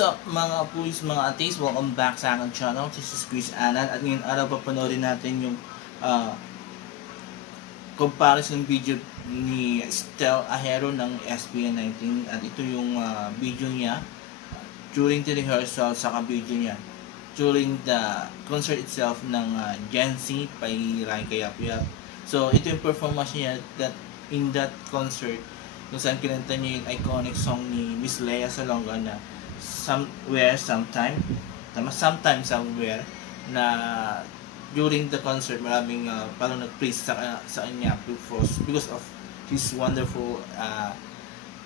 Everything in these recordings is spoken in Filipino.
What's up mga pulis, mga atis? Welcome back sa aking channel. This is Chris Anan at ngayon araw papanoodin natin yung comparison video ni Stel Ahero ng SPN19 at ito yung video niya during the rehearsal saka video niya during the concert itself ng Gen Z by Ryan Kayapyap. So ito yung performance niya in that concert kung saan kinanta niya yung iconic song ni Miss Lea Salonga na somewhere, somewhere na during the concert maraming parang nag-praise sa kanya because of his wonderful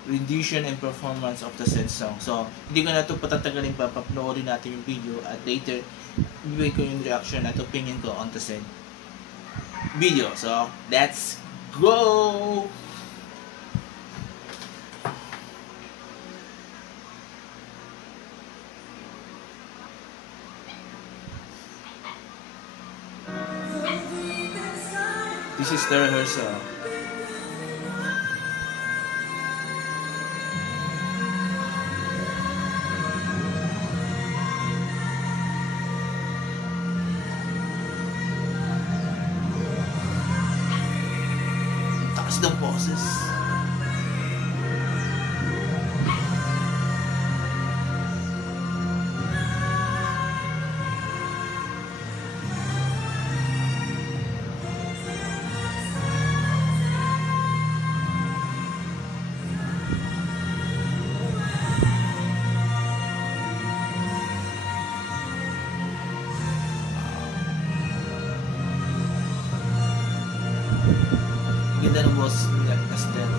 rendition and performance of the said song. So hindi ko na ito patatagalin pa, papanoorin natin yung video at later bibigay ko yung reaction at opinion ko on the said video. So let's go! This is the rehearsal. Taas ng boses. Ganda ng boses nila, Estel.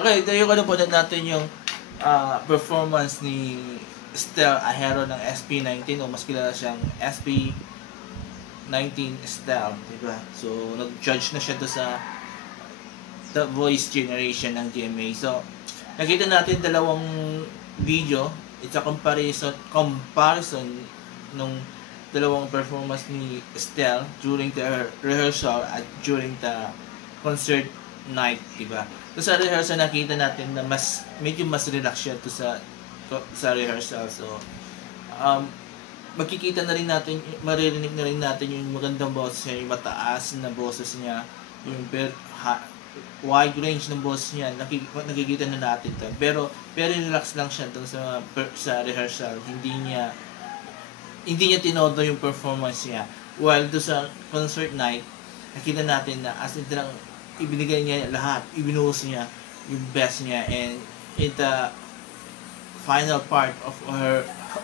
Okay, tayo ko na po natin yung performance ni Stel Ahero ng SP19 o mas kilala siyang SP19 Stel, diba? So, nag-judge na siya doon sa The Voice Generation ng GMA. So, nakita natin dalawang video. It's a comparison nung dalawang performance ni Stel during the rehearsal at during the concert night, diba? So sa rehearsal nakita natin na medyo mas relax siya to sa rehearsal. So makikita na rin natin, maririnig na rin natin yung magandang boses niya, yung mataas na boses niya, yung wide range ng boses niya, nakikita na natin to. Pero very relax lang siya to sa rehearsal. Hindi niya tinodo yung performance niya. While do sa concert night, nakita natin na as in lang ibinigay niya lahat, ibinuhos niya yung best niya, and in the final part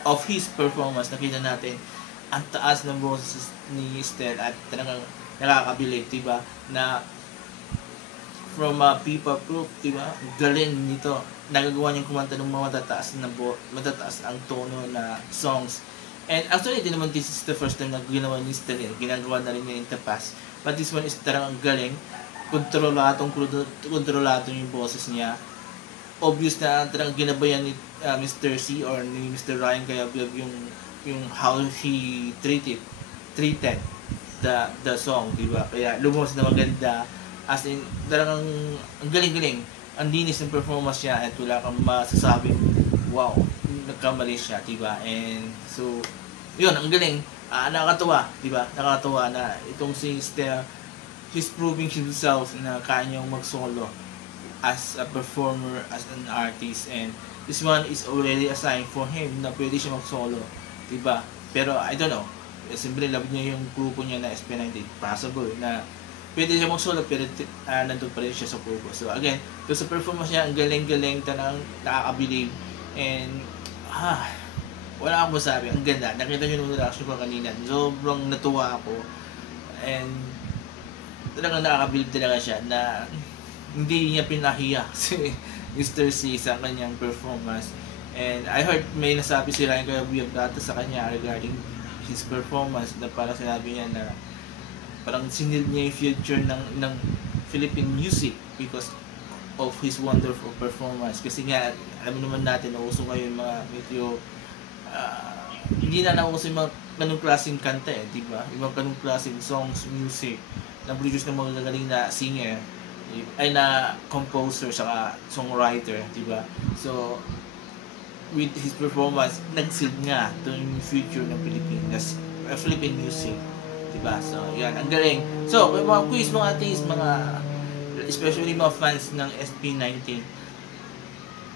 of his performance, nakita natin ang taas ng boses ni Stel at talagang nakakabilib, diba? Na from Pipa Proof, diba? Galing nito. Nagagawa niyang kumanta ng mga matataas ang tono na songs. And actually, hindi naman this is the first time na ginawa ni Stel yan. Ginagawa na rin niya in the past. But this one is talagang galing. Kontrolado yung boses niya. Obvious na talagang ginabayan ni Mr. C or ni Mr. Ryan Kayapyap yung how he treated the song, diba? Kaya lumabas na maganda, as in talagang ang galing-galing, ang linis ng performance niya at wala kang masasabing wow, nagkamali siya, diba? And so, yun, ang galing. Nakakatuwa, diba? Nakakatuwa na itong si Stell, he's proving himself na kaya niyang mag-solo as a performer, as an artist, and this one is already a sign for him na pwede siya mag-solo, diba? Pero I don't know, siyempre love niya yung grupo niya na SB19, possible na pwede siya mag-solo pero nandun pa rin siya sa grupo. So again, sa performance niya, ang galing-galing, tanang nakakabilib, and wala akong masabi, ang ganda. Nakita niyo nung reaction ko kanina, sobrang natuwa ako, and talagang nakakabilib talaga siya na hindi niya pinahiya si Mr. C sa kanyang performance. And I heard may nasabi si Ryan Cayabyab sa kanya regarding his performance, na parang sinabi niya na parang sinil niya yung future ng Philippine music because of his wonderful performance. Kasi nga, alam naman natin, nauso ngayon mga medyo hindi na nauso yung mga ganung klaseng kanta diba? Yung mga ganung klaseng songs, music na produce ng mga gagaling na singer ay na composer saka songwriter, diba? So with his performance, nagsilb nga ito yung future ng Pilipinas, Philippine music, diba? So yan, ang galing. So may mga quiz, mga taste, mga especially mga fans ng SB19,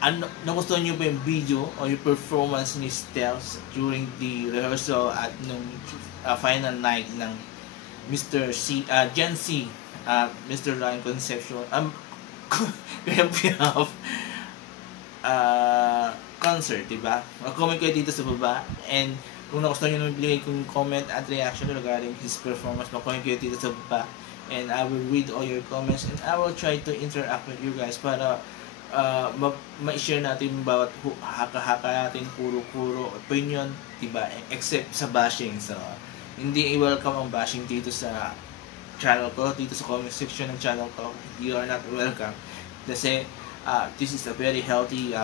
ano, nagustuhan nyo ba yung video o yung performance ni Stels during the rehearsal at nung final night ng Mr. C, Gen C, Mr. Ryan Concepcion, concert, diba? Mag-comment kayo dito sa baba, and kung nagustuhan nyo nung bigay kong comment at reaction regarding his performance, mag-comment kayo dito sa baba, and I will read all your comments, and I will try to interact with you guys para ma-share natin bawat haka-haka natin, puro opinion, diba? Except sa bashing. So hindi i-welcome ang bashing dito sa channel ko, dito sa comment section ng channel ko. You are not welcome. Kasi this is a very healthy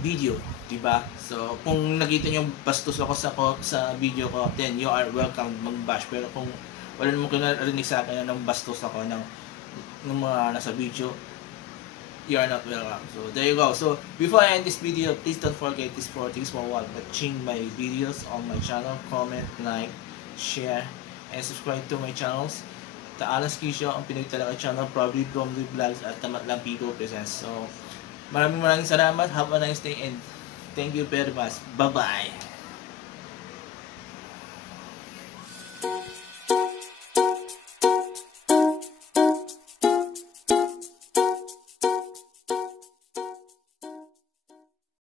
video, diba? So kung nakita nyo bastos ako sa video ko, then you are welcome mag-bash. Pero kung wala naman kayo narinig sa akin na nang bastos ako ng mga nasa video, you are not welcome. So there you go. So before I end this video, please don't forget these 4 things for watching my videos on my channel. Comment, like, share, and subscribe to my channels. The Alas Kisho, ang pinagtalaga channel, probably from the vlogs at Tamat Lang People Presents. So maraming salamat. Have a nice day and thank you very much. Bye bye.